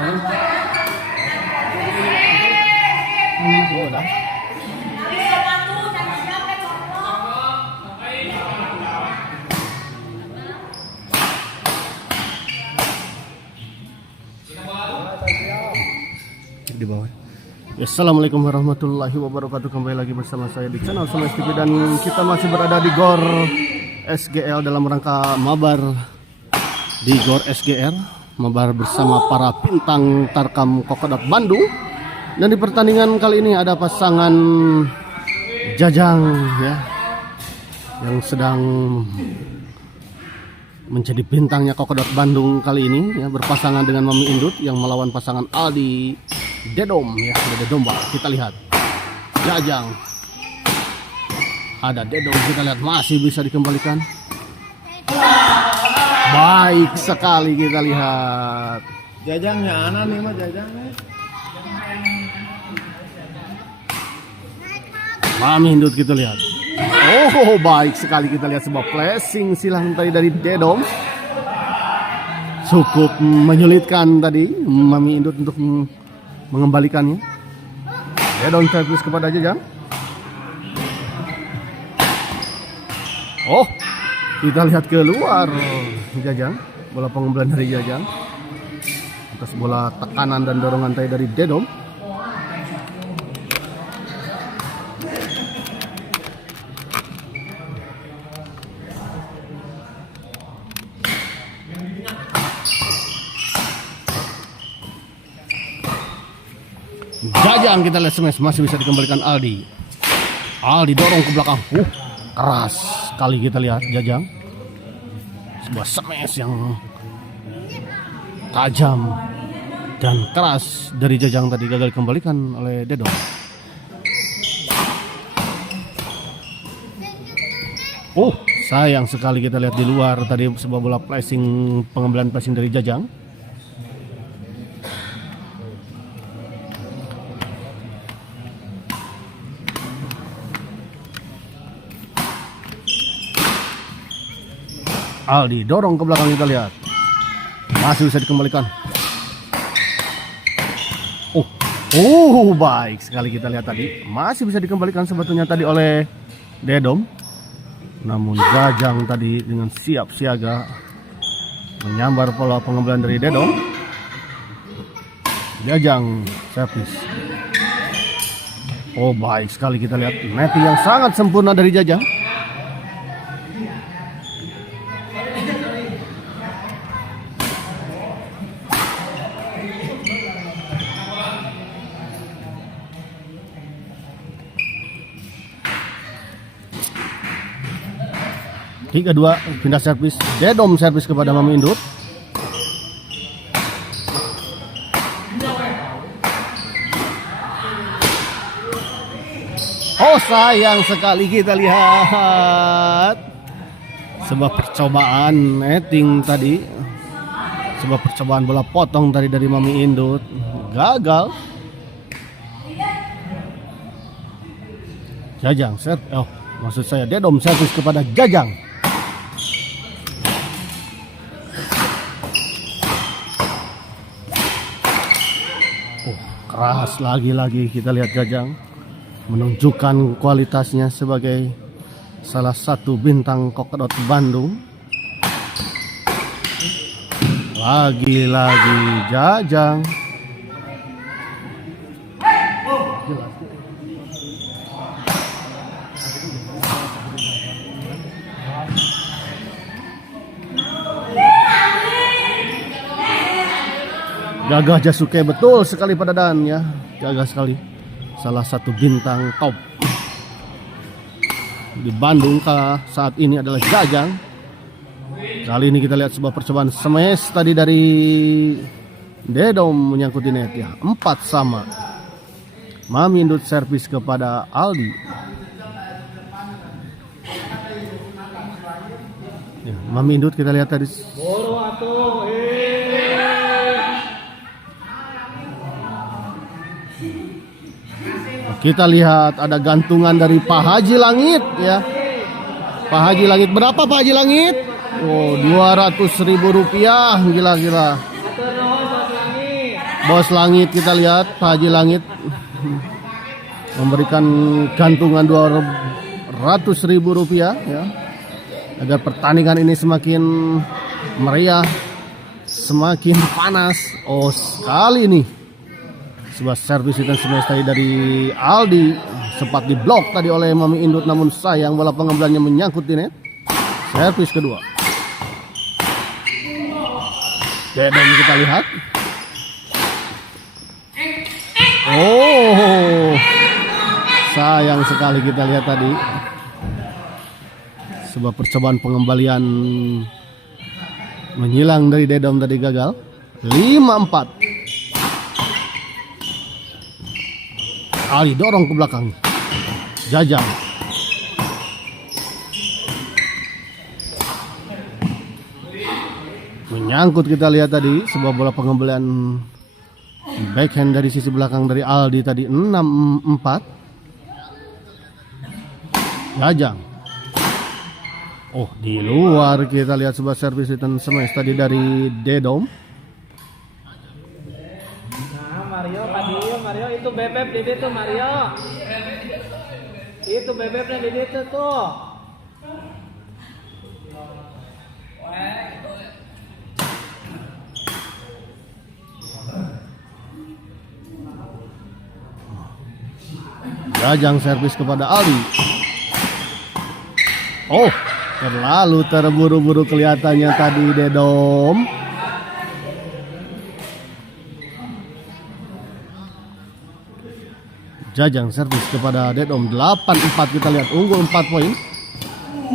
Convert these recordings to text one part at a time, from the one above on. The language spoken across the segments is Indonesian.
Di bawah. Assalamualaikum warahmatullahi wabarakatuh. Kembali lagi bersama saya di channel Semes TV dan kita masih berada di GOR SGL dalam rangka mabar di GOR SGR, mabar bersama para bintang Tarkam Kokodot Bandung. Dan di pertandingan kali ini ada pasangan Jajang ya, yang sedang menjadi bintangnya Kokodot Bandung kali ini ya, berpasangan dengan Mami Indut yang melawan pasangan Aldi Dedom ya, ada Dedom. Kita lihat Jajang, ada Dedom, kita lihat masih bisa dikembalikan. Baik sekali, kita lihat Jajangnya anak nih mah Jajangnya. Mami Indut, kita lihat. Oh, baik sekali, kita lihat sebuah flashing silang tadi dari Dedom. Cukup menyulitkan tadi Mami Indut untuk mengembalikannya. Dedom servis kepada Jajang. Oh, kita lihat keluar Jajang. Bola pengembalian dari Jajang atas bola tekanan dan dorongan tadi dari Dedom. Jajang, kita lihat smash, masih bisa dikembalikan Aldi. Aldi dorong ke belakang. Keras sekali, kita lihat Jajang. Sebuah smash yang tajam dan keras dari Jajang tadi, gagal dikembalikan oleh Dedom. Oh, sayang sekali, kita lihat di luar tadi sebuah bola flashing, pengembalian flashing dari Jajang. Aldi dorong ke belakang, kita lihat masih bisa dikembalikan. Oh, baik sekali, kita lihat tadi masih bisa dikembalikan sebetulnya tadi oleh Dedom. Namun Jajang tadi dengan siap siaga menyambar pola pengembalian dari Dedom. Jajang servis. Oh, baik sekali, kita lihat netting yang sangat sempurna dari Jajang. Tiga dua, pindah servis. Dedom servis kepada Mami Indut. Oh, sayang sekali, kita lihat sebuah percobaan netting tadi, sebuah percobaan bola potong tadi dari Mami Indut, gagal. Jajang maksud saya Dedom servis kepada Jajang. Keras lagi-lagi, kita lihat Jajang menunjukkan kualitasnya sebagai salah satu bintang Kokodot Bandung. Lagi-lagi Jajang. Gagah Jasuke, betul sekali pada Dan ya, gagah sekali. Salah satu bintang top di Bandung saat ini adalah Jajang. Kali ini kita lihat sebuah percobaan smash tadi dari Dedom menyangkut di net ya, 4 sama. Mami Indut servis kepada Aldi. Ya, Mami Indut kita lihat tadi. Kita lihat ada gantungan dari Pak Haji Langit ya. Pak Haji Langit, berapa Pak Haji Langit? Oh, 200.000 rupiah, gila-gila. Bos Langit kita lihat, Pak Haji Langit memberikan gantungan Rp200.000 ya, agar pertandingan ini semakin meriah, semakin panas. Oh, sekali ini sebuah servis dan smash tadi dari Aldi, sempat diblok tadi oleh Mami Indut, namun sayang bola pengambilannya menyangkut di net. Servis kedua. Dedom kita lihat. Oh, sayang sekali kita lihat tadi. Sebuah percobaan pengembalian menyilang dari Dedom tadi gagal. 5-4. Ali dorong ke belakang. Jajang. Menyangkut kita lihat tadi sebuah bola pengembalian backhand dari sisi belakang dari Aldi tadi. 6-4. Jajang. Oh, di luar kita lihat sebuah servis return smash tadi dari Dedom. Nah, Mario itu bebek di situ Mario. Itu bebeknya di situ tuh. Jajang servis kepada Aldi. Oh, terlalu terburu-buru kelihatannya tadi Dedom. Jajang servis kepada Dedom. 8-4 kita lihat, unggul 4 poin.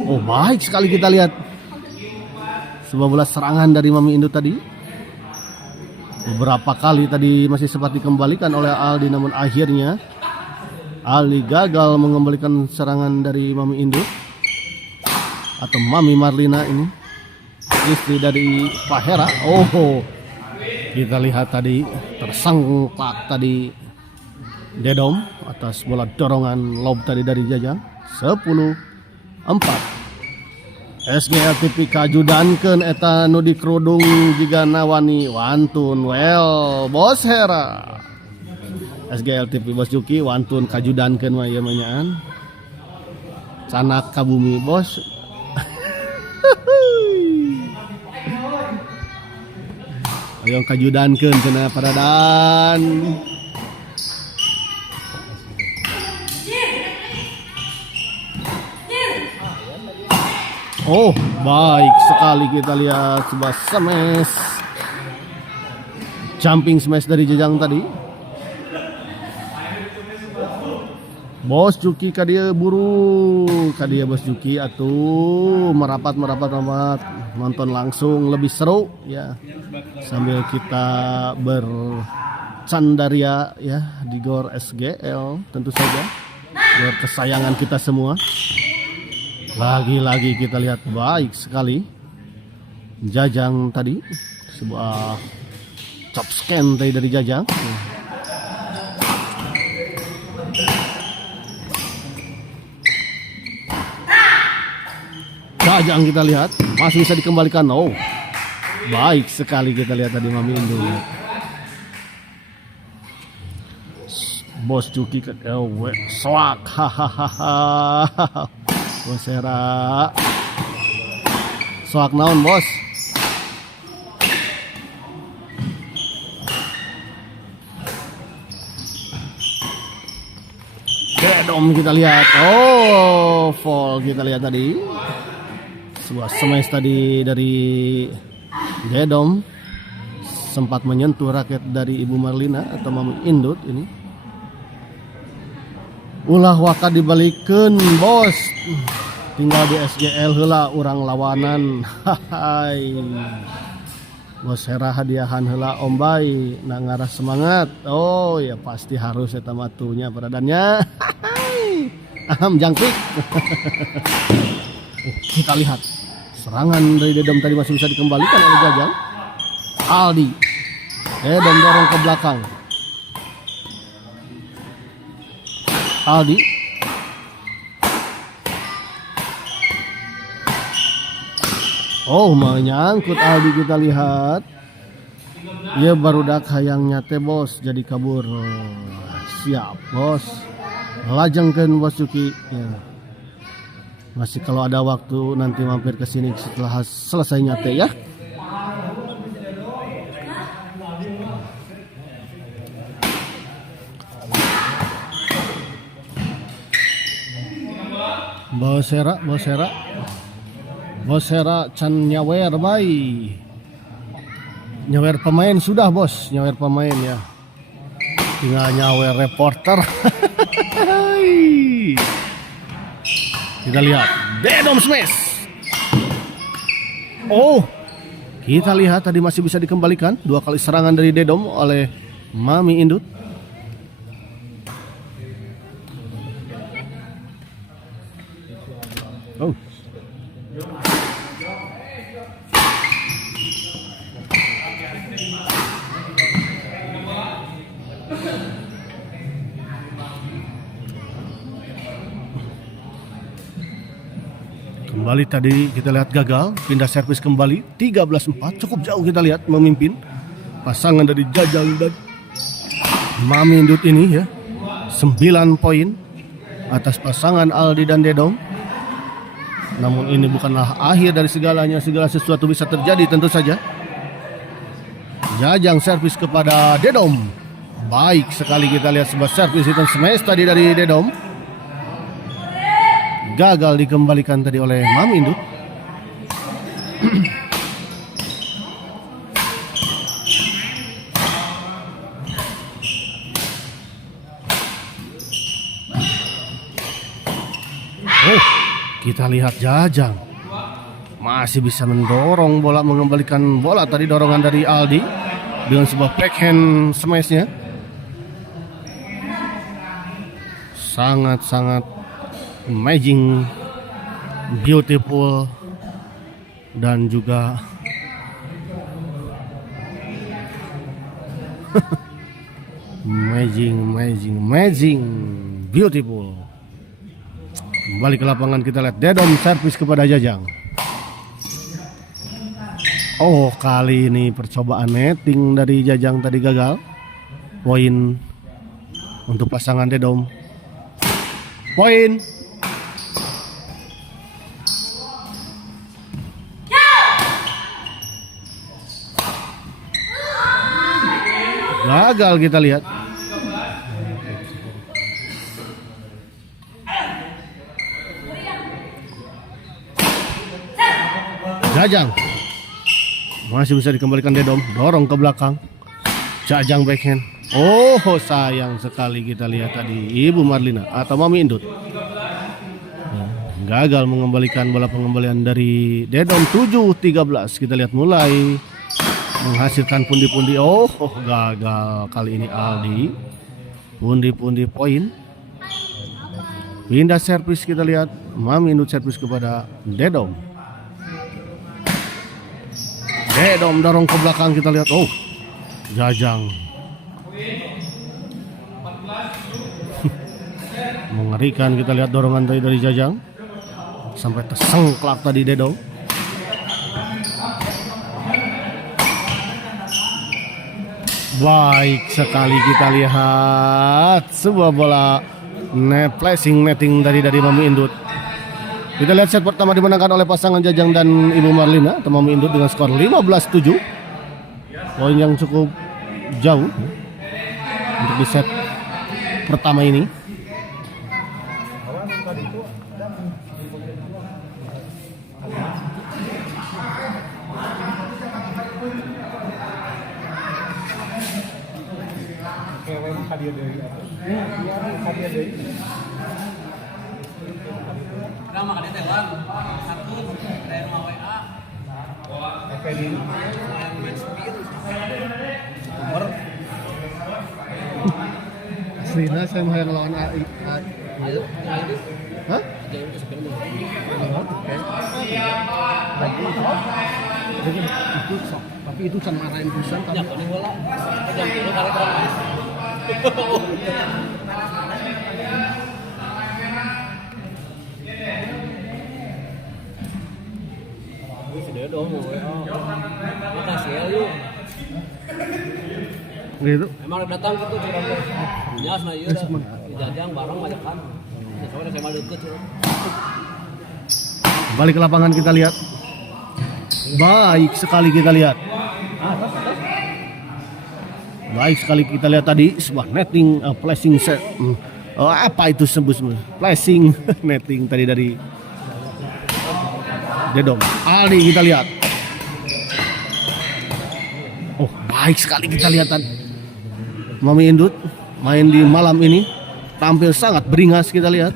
Oh, baik sekali kita lihat sebuah bola serangan dari Mami Indut tadi. Beberapa kali tadi masih sempat dikembalikan oleh Aldi, namun akhirnya Aldi gagal mengembalikan serangan dari Mami Indut atau Mami Marlina ini, istri dari Pak Hera. Oh, kita lihat tadi tersangkak tadi Dedom atas bola dorongan lob tadi dari Jajang. 10-4. SGL TV kajudankeun eta nu di kerudung jiga nawani wantun well Bos Hera. SGL TV Bos Juki wantun kajudankeun mah ieu manyaan. Sanak ka bumi bos. Ayo kajudankeun cenah paradan. Oh, baik sekali kita lihat sebuah smash, jumping smash dari Jajang tadi. Bos Juki kadia buru, kadia Bos Juki atuh merapat nonton langsung lebih seru ya, sambil kita bercandaria ya di GOR SGL tentu saja, GOR kesayangan kita semua. Lagi-lagi kita lihat baik sekali Jajang tadi, sebuah chop scan tadi dari Jajang. Jajang kita lihat masih bisa dikembalikan. Oh, baik sekali kita lihat tadi Mami Induk. Bos Juki ke swag hahaha. Bos Hera soak naon bos. Dedom kita lihat. Oh, fall kita lihat tadi. Sebuah smash tadi dari Dedom sempat menyentuh raket dari Ibu Marlina atau Mami Indut ini. Ulah waka dibalikeun bos, tinggal di SGL heula urang lawanan. Hai Bos Hera hadiahan heula ombay na ngarah semangat. Oh ya pasti harus eta matunya peradannya. Aham jangkrik. Kita lihat serangan dari Dedom tadi masih bisa dikembalikan oleh Jajang. Aldi Dedom dorong ke belakang. Aldi oh menyangkut Aldi kita lihat. Ya barudak hayang nyate bos jadi kabur. Siap bos. Lajengkeun bos Yuki. Ya. Masih kalau ada waktu nanti mampir ke sini setelah selesai nyate ya. Bosera can nyawer bayi. Nyawer pemain sudah bos, nyawer pemain ya. Tinggal nyawer reporter. Kita lihat Dedom smash. Oh, kita lihat tadi masih bisa dikembalikan 2 kali serangan dari Dedom oleh Mami Indut. Oh. Kembali tadi kita lihat gagal, pindah servis kembali 13-4, cukup jauh kita lihat memimpin pasangan dari Jajang dan Mami Indut ini ya. 9 poin atas pasangan Aldi dan Dedom. Namun ini bukanlah akhir dari segalanya, segala sesuatu bisa terjadi tentu saja. Jajang servis kepada Dedom. Baik sekali kita lihat sebuah servis return smash tadi dari Dedom. Gagal dikembalikan tadi oleh Mami Indut. Oh, kita lihat Jajang masih bisa mendorong bola, mengembalikan bola tadi dorongan dari Aldi dengan sebuah backhand smashnya. Sangat-sangat amazing, beautiful, dan juga amazing, beautiful. Kembali ke lapangan kita lihat Dedom servis kepada Jajang. Oh, kali ini percobaan netting dari Jajang tadi gagal. Poin untuk pasangan Dedom. Poin. Gagal kita lihat. Jajang masih bisa dikembalikan Dedom, dorong ke belakang. Jajang backhand. Oh, sayang sekali kita lihat tadi Ibu Marlina atau Mami Indut. Gagal mengembalikan bola pengembalian dari Dedom 7-13. Kita lihat mulai menghasilkan pundi-pundi. Oh, gagal kali ini Aldi. Pundi-pundi poin. Pindah servis kita lihat Mami Indut servis kepada Dedom. Dedom dorong ke belakang kita lihat. Oh, Jajang. Mengerikan kita lihat dorongan tadi dari Jajang. Sampai tersengklak tadi Dedom. Baik sekali kita lihat sebuah bola flashing netting dari Mami Indut. Kita lihat set pertama dimenangkan oleh pasangan Jajang dan Ibu Marlina atau Mami Indut dengan skor 15-7. Poin yang cukup jauh untuk di set pertama ini. Aslinya saya mau yang lawan AI. Hah? Itu sok, tapi itu can marahin pisan kan. Sudah dong, makasih ya yuk. Gitu. Emang datang gitu curang. Jelas na ieu dah. Jajang bareng majakan. Soalnya saya mah deukeut curang. Balik ke lapangan kita lihat. Baik sekali kita lihat. Baik sekali kita lihat tadi sebuah netting flashing set. Apa itu sebut flashing netting tadi dari Dedom. Aldi kita lihat. Oh, baik sekali kita lihat tadi. Mami Indut main di malam ini tampil sangat beringas kita lihat.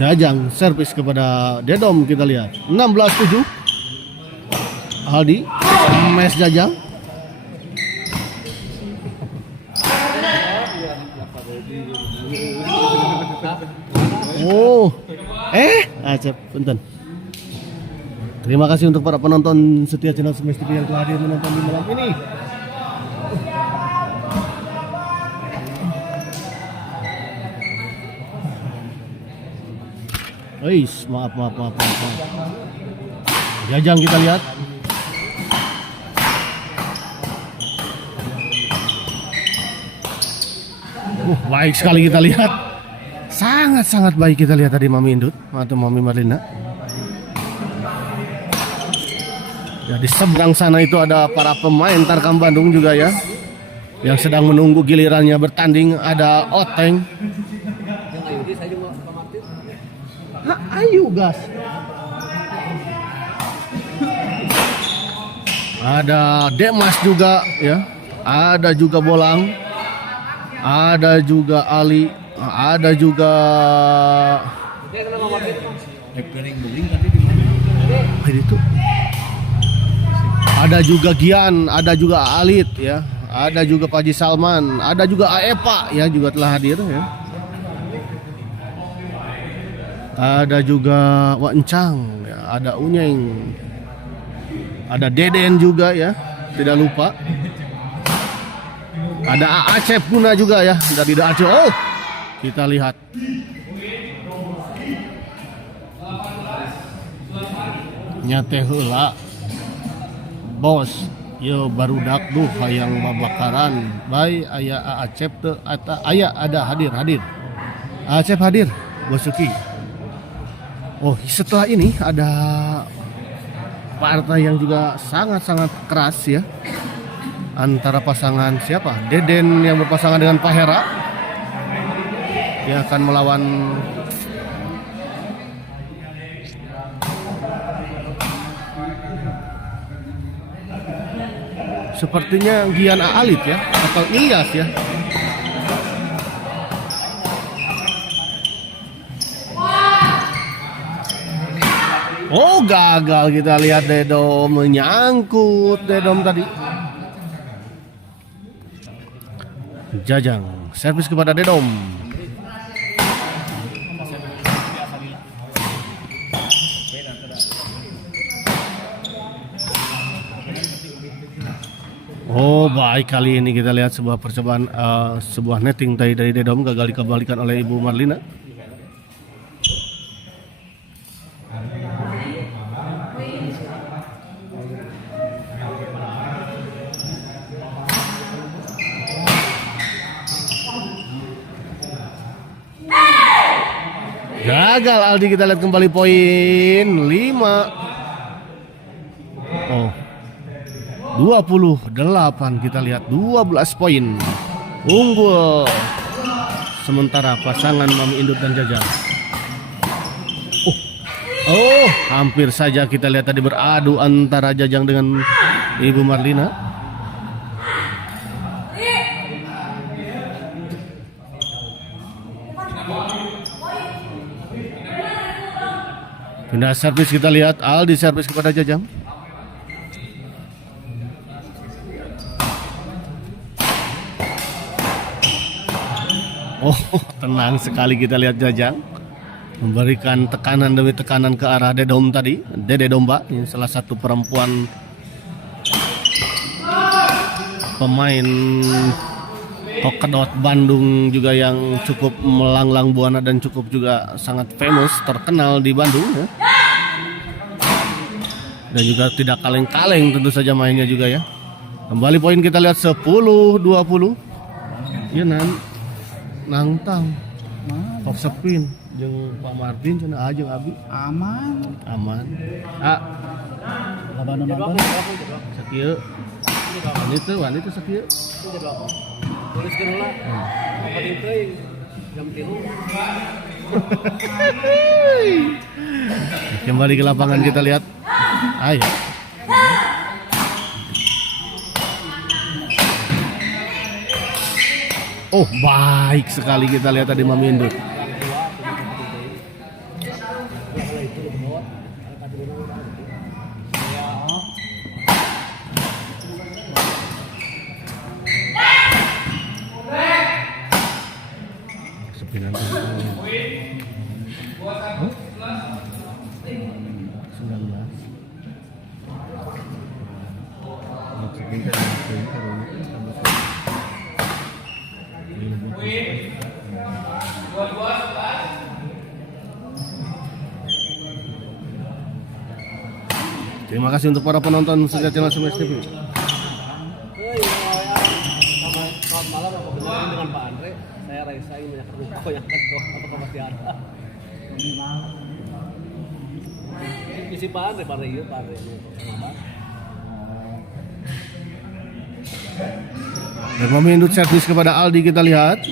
Jajang servis kepada Dedom kita lihat 16-7. Aldi mes Jajang. Oh, Acep, punten. Terima kasih untuk para penonton setia channel Semes TV yang telah hadir menonton di malam ini. Maaf. Jajang kita lihat. Baik sekali kita lihat. Sangat baik kita lihat tadi Mami Indut atau Mami Marlina. Ya, di seberang sana itu ada para pemain Tarkam Bandung juga ya, yang sedang menunggu gilirannya bertanding. Ada Oteng. Ayo gas. Ada Demas juga ya. Ada juga Bolang. Ada juga Ali. Ada juga itu. Ada juga Gian, ada juga Alit ya. Ada juga Pak Haji Salman, ada juga Aepa ya juga telah hadir ya. Ada juga Wancang, ya. Ada Unyeng, ada Deden juga ya, tidak lupa. Ada Acep Puna juga ya, dari Acep. Oh, kita lihat. Nyate heula. Bos, yo barudak duh hayang babakaran. Bae aya Acep teu aya ada hadir. Acep hadir, Bos Suki. Oh, setelah ini ada partai yang juga sangat keras ya, antara pasangan siapa? Deden yang berpasangan dengan Pak Hera yang akan melawan sepertinya Gian Alit ya, atau Ilyas ya. Oh, gagal kita lihat Dedom menyangkut Dedom tadi. Jajang servis kepada Dedom. Oh, baik, kali ini kita lihat sebuah percobaan sebuah netting tadi dari Dedom gagal dikembalikan oleh Ibu Marlina. Gagal Aldi, kita lihat kembali poin 5. Oh, 28 kita lihat 12 poin unggul sementara pasangan Mami Indut dan Jajang. Oh, hampir saja kita lihat tadi beradu antara Jajang dengan Ibu Marlina. Pindah servis kita lihat Aldi servis kepada Jajang. Oh, tenang sekali kita lihat Jajang memberikan tekanan demi tekanan ke arah Dedom tadi. Dede Domba, ini salah satu perempuan pemain Hokedot Bandung juga yang cukup melanglang buana dan cukup juga sangat famous, terkenal di Bandung ya. dan juga tidak kaleng-kaleng tentu saja mainnya juga ya. Kembali poin kita lihat 10-20. Ya nangtang Fox Spin jeung Pak Martin cenah jeung Abi Aman. Labanan sakieu wanita sakieu Tulis ke heula. Penting teuing jam 3. Kembali ke lapangan kita lihat. Ayo. Oh, baik sekali kita lihat tadi Mami Indut. Sepinan tuh. 19. Terima kasih untuk para penonton sejak channel Smash TV. Selamat malam, apa benar dengan Pak Andre? Saya Raisa ingin menyaksikan ruko yang kedua. Apakah masih ada? Isi Pak Andre, Pak Andre. Dan Mami Indut servis kepada Aldi kita lihat.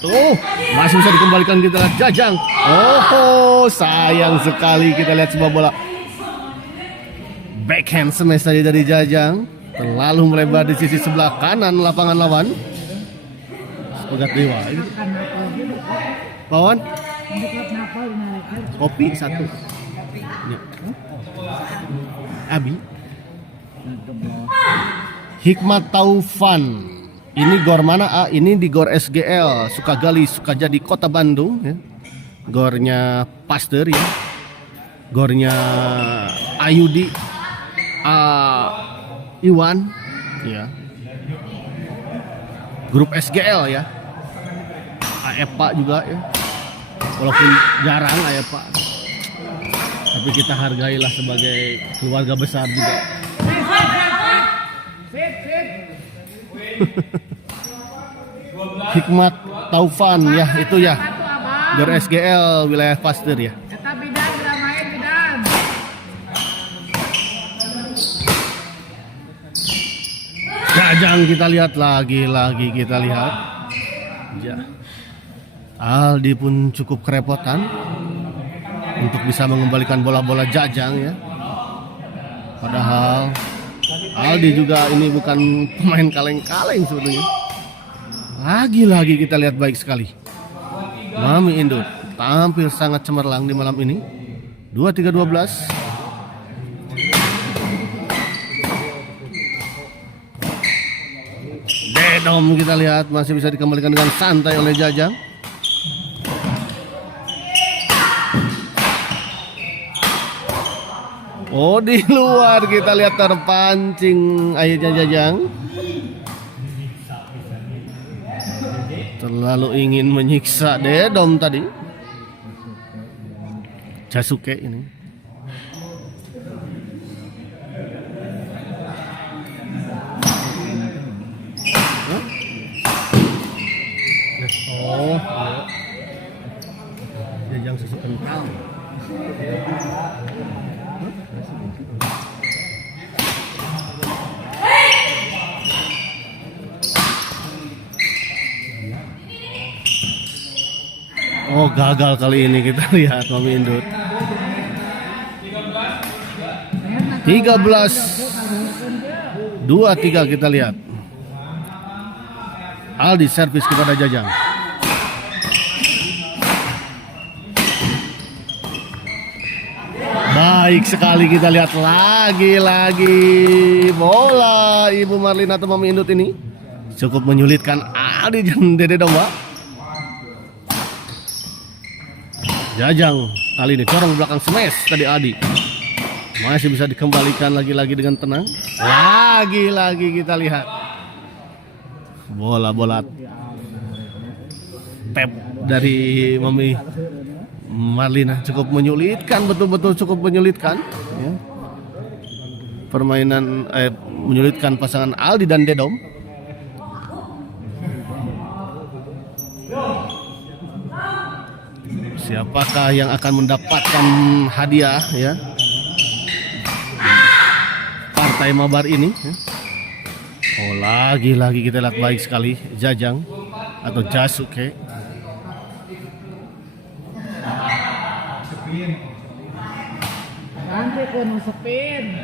Tuh, masih bisa dikembalikan kita lihat Jajang. Oh, sayang sekali kita lihat sebuah bola backhand smash tadi dari Jajang, terlalu melebar di sisi sebelah kanan lapangan lawan. Pegat dewa. Pawan? Kopi satu. Ya. Abi. Hikmat Taufan. Ini gor mana? Ini di gor SGL Sukagali Sukajadi Kota Bandung ya. Gornya Pasteur ya. Gornya Ayudi Iwan ya. Grup SGL ya. AEPA juga ya. Walaupun jarang AEPA, tapi kita hargailah sebagai keluarga besar juga. Hikmat Taufan ya, itu ya. Gor SGL wilayah Pasteur ya. Jajang kita lihat lagi kita lihat. Ya. Aldi pun cukup kerepotan untuk bisa mengembalikan bola-bola Jajang ya. Padahal Aldi juga ini bukan pemain kaleng-kaleng sebetulnya. Lagi kita lihat baik sekali. Mami Indut tampil sangat cemerlang di malam ini. 23-12. Dedom kita lihat masih bisa dikembalikan dengan santai oleh Jajang. Oh, di luar kita lihat terpancing akhirnya Jajang. Terlalu ingin menyiksa Dedom tadi. Jasuke ini. Oh, ya. Jajang susu kental. Oh, gagal kali ini kita lihat Mami Indut. 13-23 kita lihat. Aldi servis kepada Jajang. Baik sekali kita lihat lagi bola Ibu Marlina atau Mami Indut ini cukup menyulitkan Aldi dan Dede Domba. Jajang kali ini corong belakang smash tadi Aldi. Masih bisa dikembalikan lagi dengan tenang. Lagi kita lihat bola tap dari Mami Marlina cukup menyulitkan, betul-betul cukup menyulitkan ya. Permainan menyulitkan pasangan Aldi dan Dedom. Siapakah yang akan mendapatkan hadiah ya? Partai mabar ini ya. Oh, lagi-lagi kita lihat baik sekali Jajang atau Jasuke. Nanti kun sepin.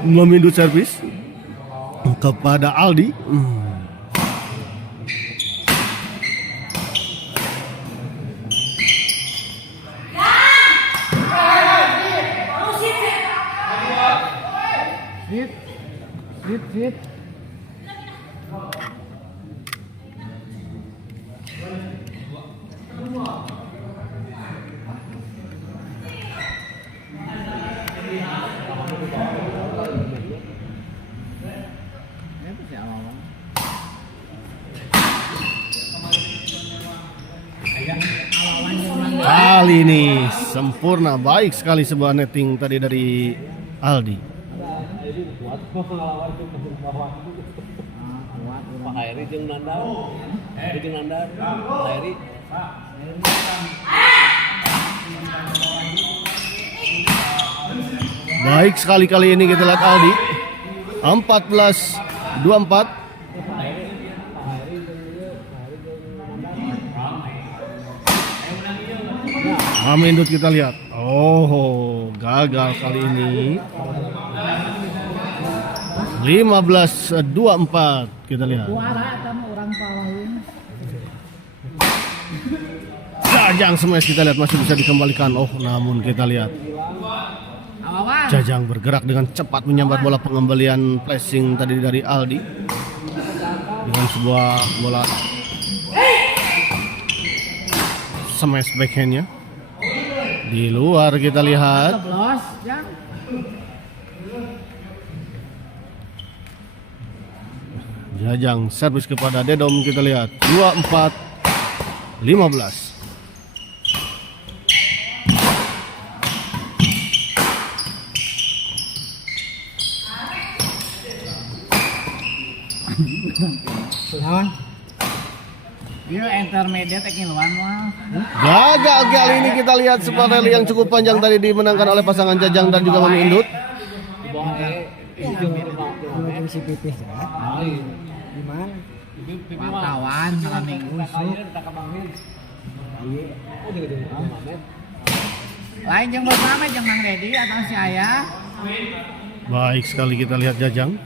Memindut servis kepada Aldi. Sit. Kali ini sempurna, baik sekali sebuah netting tadi dari Aldi. Pak Hairi jeung Nandar. Jeung Nandar. Hairi. Baik sekali kali ini kita lihat Aldi. 14-24. Amindut kita lihat. Oh, gagal kali ini. 15-24 kita lihat. Suara sama orang palahin. Jajang smash kita lihat masih bisa dikembalikan. Oh, namun kita lihat Jajang bergerak dengan cepat menyambar bola pengembalian flashing tadi dari Aldi dengan sebuah bola smash backhandnya di luar kita lihat. Jajang servis kepada Dedom kita lihat 24-15. Dia intermediate kiloan mah. Gagal kali ini kita lihat sebuah rally yang cukup panjang tadi dimenangkan oleh pasangan Jajang dan juga Mami Indut. Wartawan malam minggu lain jeung bos mama jeung Mang Dedi atau si Ayah. Baik sekali kita lihat Jajang.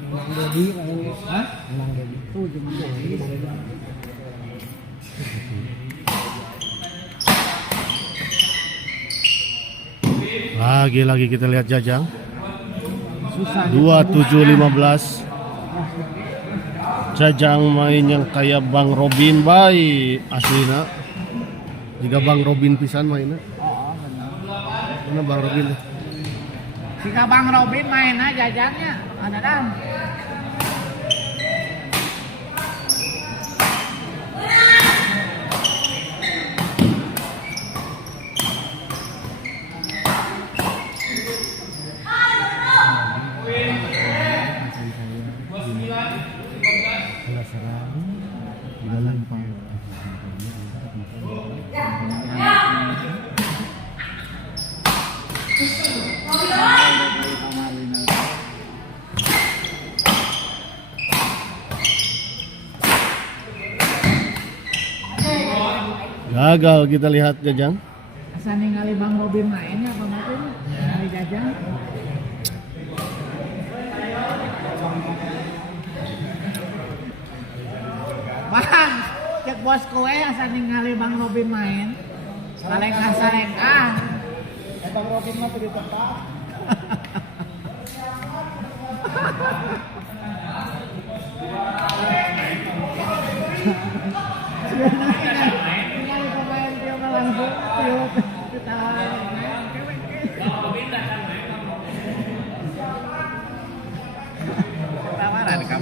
Lagi-lagi kita lihat Jajang. 27-15. Jajang main yang kayak Bang Robin baik aslina. Jika Bang Robin pisan mainnya. Mana Bang Robin? Jika Bang Robin mainnya Jajangnya ada dan. Gagal kita lihat Jajang. Asa ningali Bang Robin mainnya apa mungkin dari Jajang. Bang, cek bos kowe asa ningali Bang Robin main. Salengka. Bang Robin mah di tempat.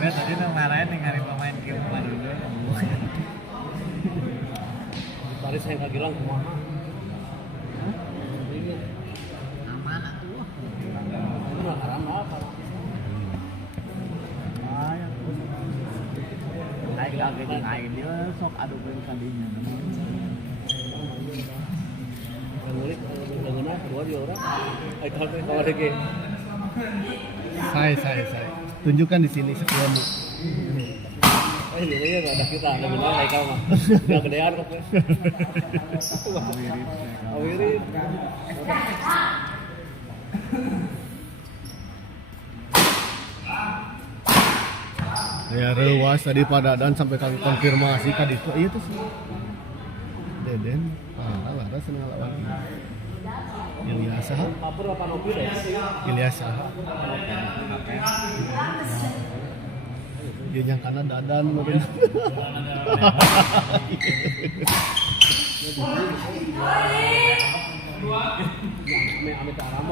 Lihat tadi marahin ningali pemain game dulu. Tadi saya nggak bilang kumaha. Aman atuh. Itu mah haram apa? Naik lagi naik dia sok adu beli kadinya. Ngulik dengan kedua dia orang. Aikal teh kalau lagi. Saya. Tunjukkan di sini setiamu. Ini ya ada kita, ada benar Aikal mah. Enggak gedean kok. Awirin. Ya rewas tadi pada dan sampai kami konfirmasi tadi itu iya tuh sih. Deden, laras senang lawan. Ilyasa, Lapor apa nopi deh? Ilyasa. Dia yang kanan dadan mungkin.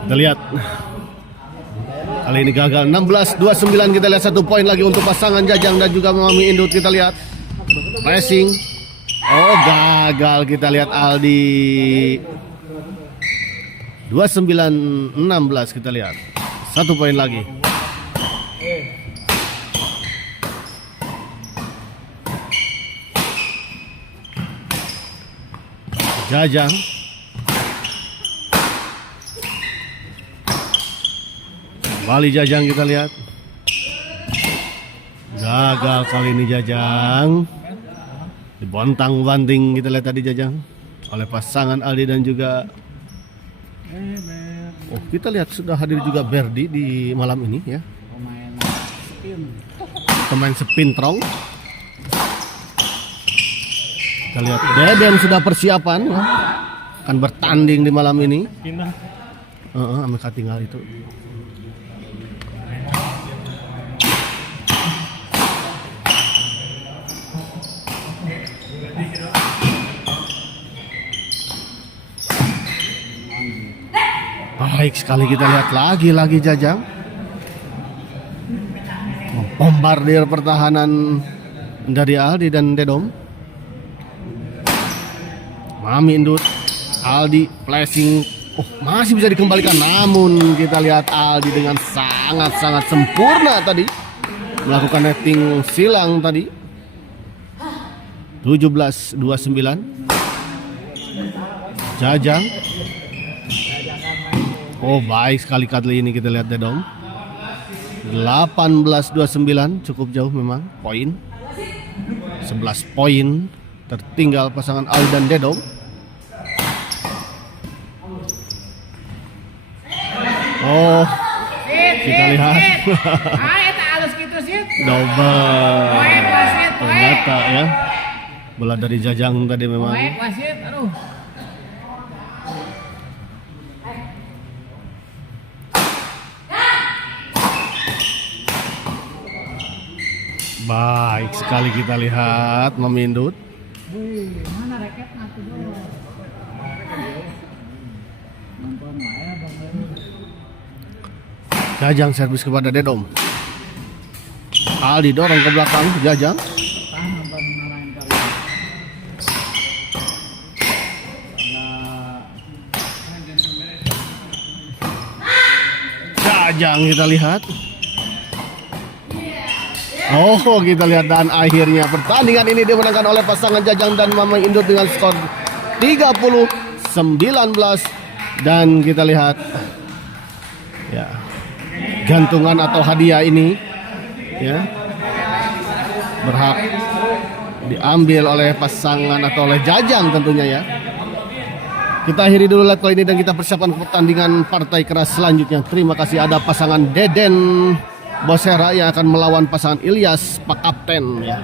Kita lihat. Kali ini gagal 16-29, kita lihat 1 poin lagi untuk pasangan Jajang dan juga Mami Indut. Kita lihat pressing. Oh gagal, kita lihat Aldi 29-16, kita lihat 1 poin lagi. Jajang kembali Jajang, kita lihat gagal kali ini Jajang, dibontang-banting kita lihat tadi Jajang oleh pasangan Aldi dan juga kita lihat sudah hadir juga Berdi di malam ini ya, pemain spin trong. Kita lihat Deden sudah persiapan ya, akan bertanding di malam ini. Mereka tinggal itu. Baik sekali, kita lihat lagi Jajang membombardir pertahanan dari Aldi dan Dedom. Mami Indut, Aldi flashing, masih bisa dikembalikan, namun kita lihat Aldi dengan sangat sempurna tadi melakukan netting silang tadi. 17-29 Jajang. Baik sekali kali ini kita lihat Dedom. 18-29, cukup jauh memang poin. 11 poin tertinggal pasangan Aldi dan Dedom. Kita lihat. Eta alus kitu sih. Double. Wasit. Ternyata ya. Bola dari Jajang tadi memang. Wasit, aduh. Baik sekali kita lihat memindut. Mana raketnya tuh dulu. Jajang servis kepada Dedom. Aldi dorong ke belakang Jajang. Jajang kita lihat. Kita lihat dan akhirnya pertandingan ini dimenangkan oleh pasangan Jajang dan Mama Indut dengan skor 30-19, dan kita lihat ya, gantungan atau hadiah ini ya berhak diambil oleh pasangan atau oleh Jajang tentunya ya. Kita akhiri dulu live kali ini dan kita persiapkan pertandingan partai keras selanjutnya. Terima kasih. Ada pasangan Deden Bosera yang akan melawan pasangan Ilyas Pak Kapten ya.